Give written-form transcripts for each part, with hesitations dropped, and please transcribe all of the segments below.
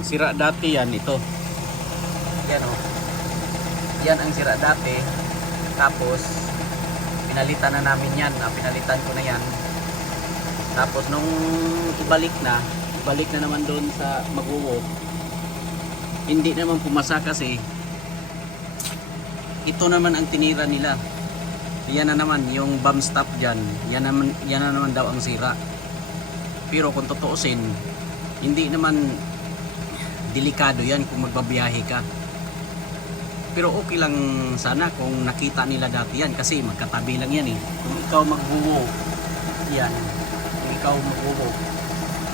Ang sira dati yan, ito. Yan o. Yan ang sira dati. Tapos, pinalitan na namin yan. Pinalitan ko na yan. Tapos, nung ibalik na naman doon sa mag-uwok, hindi naman pumasa kasi ito naman ang tinira nila. Yan na naman, yung bomb stop dyan, yan na naman daw ang sira. Pero kung tutuusin, hindi naman delikado yan kung magbabiyahe ka. Pero okay lang sana kung nakita nila dati yan kasi magkatabi lang yan eh. Kung ikaw magbuwo, yan, kung ikaw magbuwo,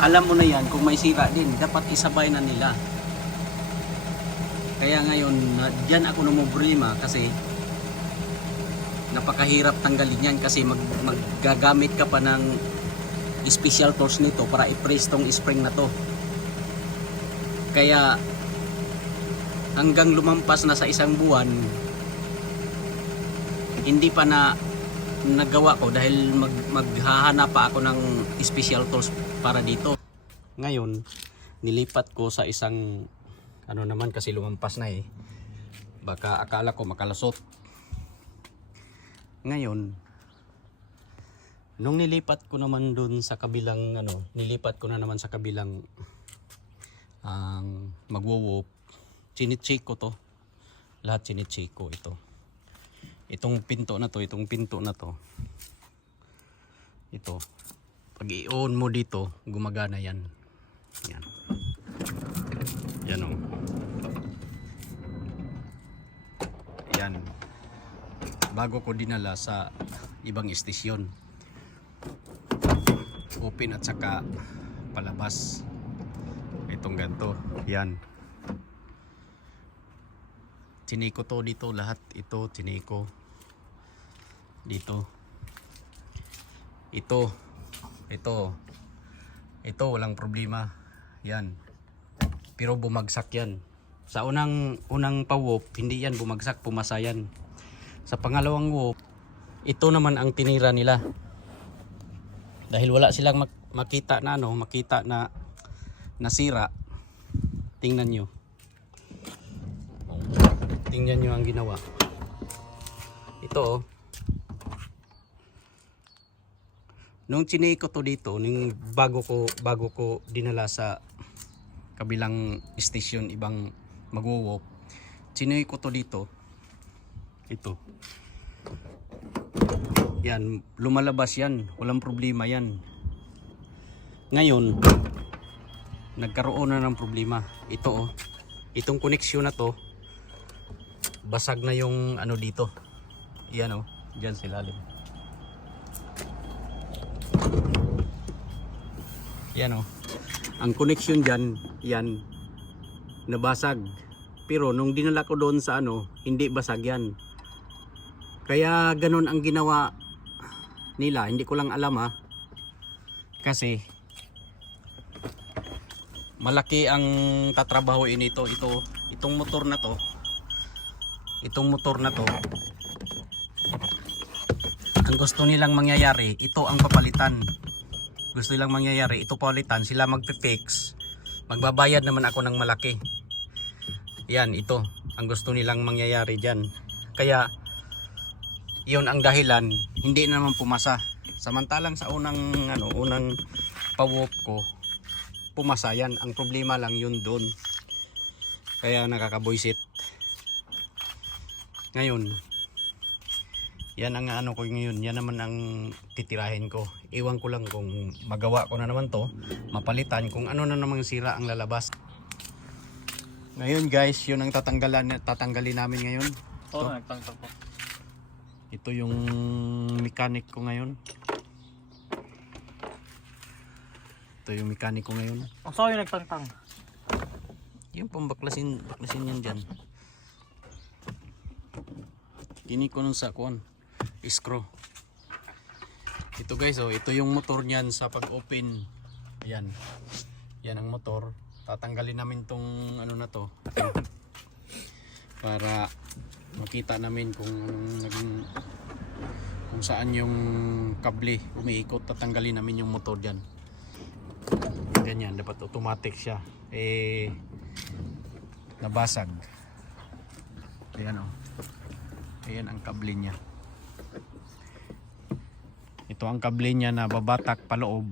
alam mo na yan kung may sira din, dapat isabay na nila. Kaya ngayon, dyan ako namumblema kasi napakahirap tanggalin yan kasi maggagamit ka pa ng special tools nito para i-press tong spring na to. Kaya hanggang lumampas na sa isang buwan, hindi pa na nagawa ko dahil maghahanap pa ako ng special tools para dito. Ngayon, nilipat ko sa isang ano naman kasi lumampas na eh. Baka akala ko makalusot. Ngayon, nung nilipat ko naman dun sa kabilang nilipat ko na naman sa kabilang magwo-wop. Chinicheck ko to. Lahat chinicheck ko ito. Itong pinto na to. Ito. Pag i-on mo dito, gumagana yan. Yan. Yan o. Yan. Bago ko dinala sa ibang istasyon. Open at saka palabas. Itong ganito. Yan. Tiniko to dito lahat. Ito tiniko. Dito. Ito walang problema. Yan. Pero bumagsak yan. Sa unang pa-wop, hindi yan bumagsak, pumasa yan. Sa pangalawang wop, ito naman ang tinira nila. Dahil wala silang makita na nasira. Tingnan nyo. Tingnan nyo ang ginawa. Ito oh. Nung chineko to dito, bago ko dinala sa kabilang station, ibang magwo-wop, chineko to dito. Ito. Yan, lumalabas yan. Walang problema yan. Ngayon, nagkaroon na ng problema. Ito oh. Itong koneksyon na to, basag na yung dito. Yan oh. Diyan sa ilalim. Yan oh. Ang koneksyon dyan, yan, nabasag. Pero nung dinala ko doon sa hindi basag yan. Kaya ganun ang ginawa nila. Hindi ko lang alam ha. Kasi malaki ang tatrabahoin ito. Itong motor na to. Ang gusto nilang mangyayari, ito ang papalitan. Gusto nilang mangyayari, ito palitan. Sila magpe-fix. Magbabayad naman ako ng malaki. Yan, ito. Ang gusto nilang mangyayari dyan. Kaya yun ang dahilan, hindi naman pumasa. Samantalang sa unang pa-wop ko, pumasa yan. Ang problema lang yun doon. Kaya nakakaboysit. Ngayon, yan ang ko ngayon. Yan naman ang titirahin ko. Iwan ko lang kung magawa ko na naman to, mapalitan kung ano na namang sira ang lalabas. Ngayon guys, yun ang tatanggalin namin ngayon. Oo, nagtangtang po. Ito yung mechanic ko ngayon. Ang sayo nagtangtang. Yung pambaklasin yan dyan. Kini ko nun sa screw. Ito guys oh, ito yung motor niyan sa pag-open. Ayan. Yan ang motor. Tatanggalin namin tong na to. Para makita namin kung saan yung kable umiikot. Tatanggalin namin yung motor diyan. Ganyan, dapat automatic siya. nabasag. Ayan o. Ayan ang kable niya. Ito ang kable niya na babatak paloob.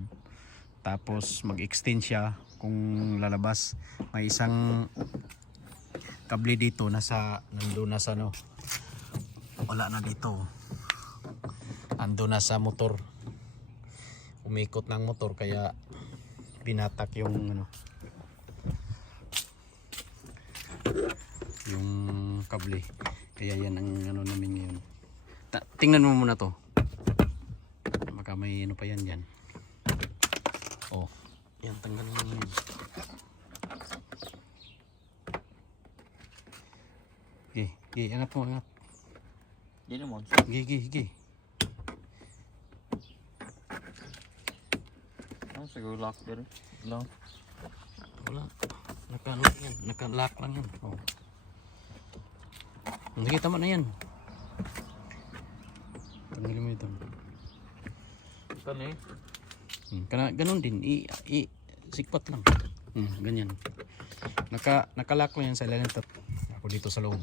Tapos mag-extend siya kung lalabas. May isang kable dito nandun na sa ano. Wala na dito. Andun na sa motor. Umikot ng motor kaya binatak yung ano. Yung kable. Kaya yan ang ano namin ngayon. Tingnan mo muna to. Baka may ano pa yan dyan. Oh, yan, tanggalin mo yan. Angat mo, angat. Yan naman. Sige. Ano siguro lock din? Lang. Wala. Naka-lock yan. Naka-lock lang yan. Oh. Sige, tama na yan. Tanggalin mo ito. Kani? Ganun din. Sikpat lang. Ganyan. Naka-lock lang yan sa ilalim. Ako dito sa loob.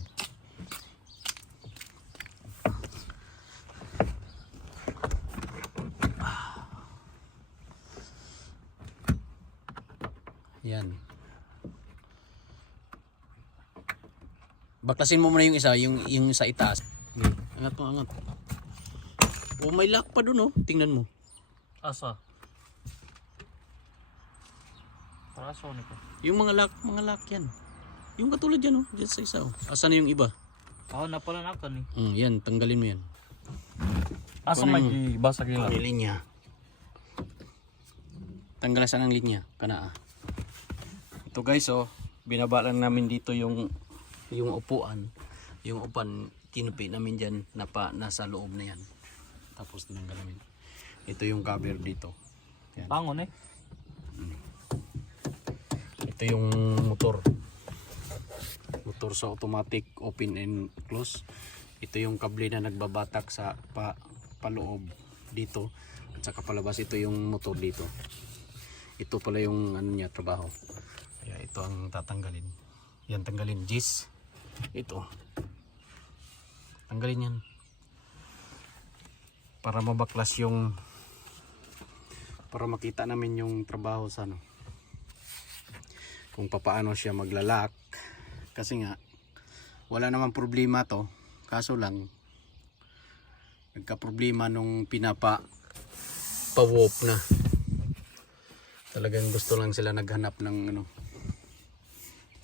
Yan. Baklasin mo muna yung isa, yung sa itaas. Angat mo, angat. Oh, may lock pa dun, oh. Tingnan mo. Asa? Para sa ko. Yung mga lock yan. Yung katulad yan, oh. Diyan sa isa, oh. Asa na yung iba? Na pala na kan Yan, tanggalin mo yan. Asa may basag nila? Ang linya. Tanggalan sa ng linya. Kana, Ito guys, oh. Binaba lang namin dito yung upuan. Yung upuan, kinupi namin dyan nasa loob na yan. Tapos tinanggal namin. Ito yung cover dito. Yan. Pangon Ito yung motor. Motor sa automatic open and close. Ito yung kable na nagbabatak sa paloob dito. At saka palabas ito yung motor dito. Ito pala yung ano niya, trabaho. Kaya ito ang tatanggalin. Yan, tanggalin. Gis. Ito. Tanggalin yan. Para mabaklas yung, para makita namin yung trabaho sa ano, kung papaano siya maglalak. Kasi nga wala namang problema to, kaso lang nagka problema nung pa-warp na. Talagang gusto lang sila naghanap ng ano,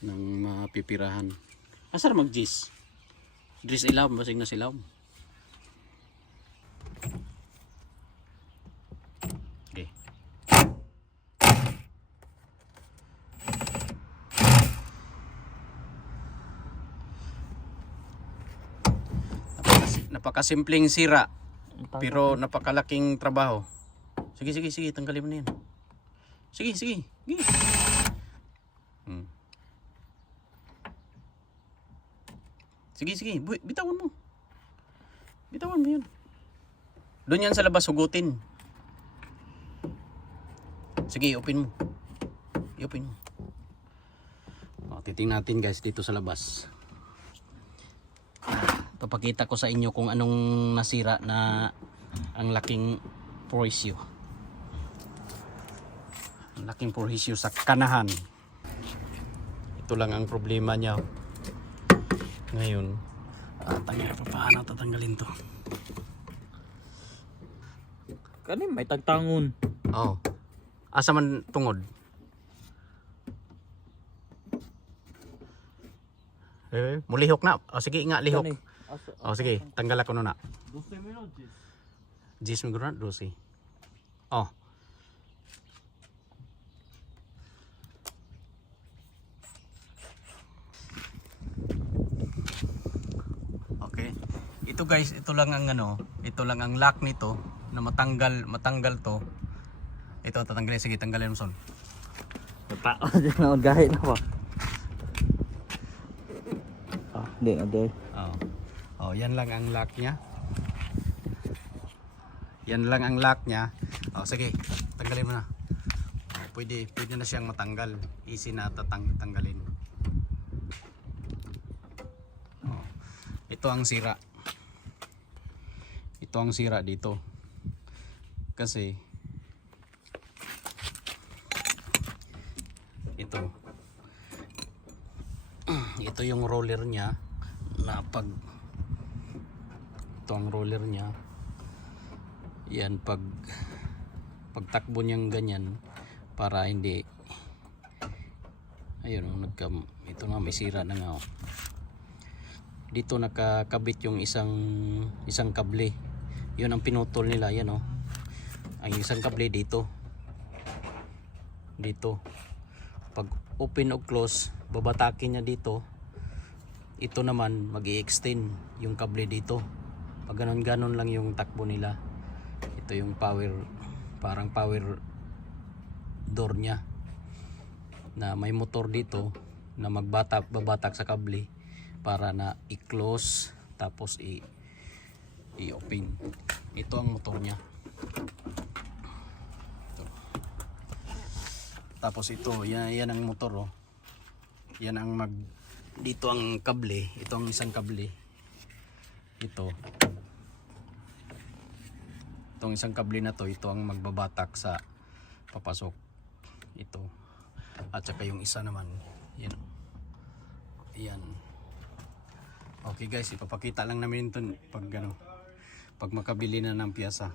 ng mapipirahan. Asa na mag-gis? Dris ilaw, basig na silaw. Okay. Napakasimpleng sira, pero napakalaking trabaho. Sige, tanggalin mo na yan. Sige. Sige, bitawan mo. Bitawan mo yun. Doon yan sa labas, hugutin. Sige, open mo. I-open mo. Titingnan natin guys dito sa labas. Papakita ko sa inyo kung anong nasira na ang laking porisyo. Ang laking porisyo sa kanahan. Ito lang ang problema niya. Ngayon, paano tatanggalin to? Kani may tagtangon. Oh. Asa man tungod? Mulihok na. Sige nga, lihok. Sige, tanggal ako na. 12 minutos. 10 minutos, 12. Oh. Okay. Ito guys, ito lang ang ano, ito lang ang lock nito na matanggal to. Ito tatanggalin, sige, tanggalin mo son. Tao diyan na gahit na ba? Hindi na day. Oh, yan lang ang lock niya. Yan lang ang lock niya. Oh, sige, tanggalin mo na. Oh, pwede na siyang matanggal. easy na tanggalin. Oh. Ito ang sira. Ito ang sira dito. Kasi ito yung roller niya na ito ang roller niya. Yan, pagtakbo niyang ganyan para hindi, ayun, ito na, may sira na nga. Dito nakakabit yung isang kable. Yun ang pinutol nila, yan oh. Ang isang kable dito. Pag open o close, babatakin niya dito. Ito naman mag-i-extend yung kable dito. Pag ganon lang yung takbo nila. Ito yung parang power door niya na may motor dito na babatak sa kable para na i-close tapos i-open. Ito ang motor niya. Ito. Tapos ito, yan ang motor oh. Yan ang dito ang kable, ito ang isang kable. Itong isang kable na to, ito ang magbabatak sa papasok. Ito. At saka yung isa naman, yan. Yan. Okay guys, ipapakita lang namin ito pag makabili na ng piyasa.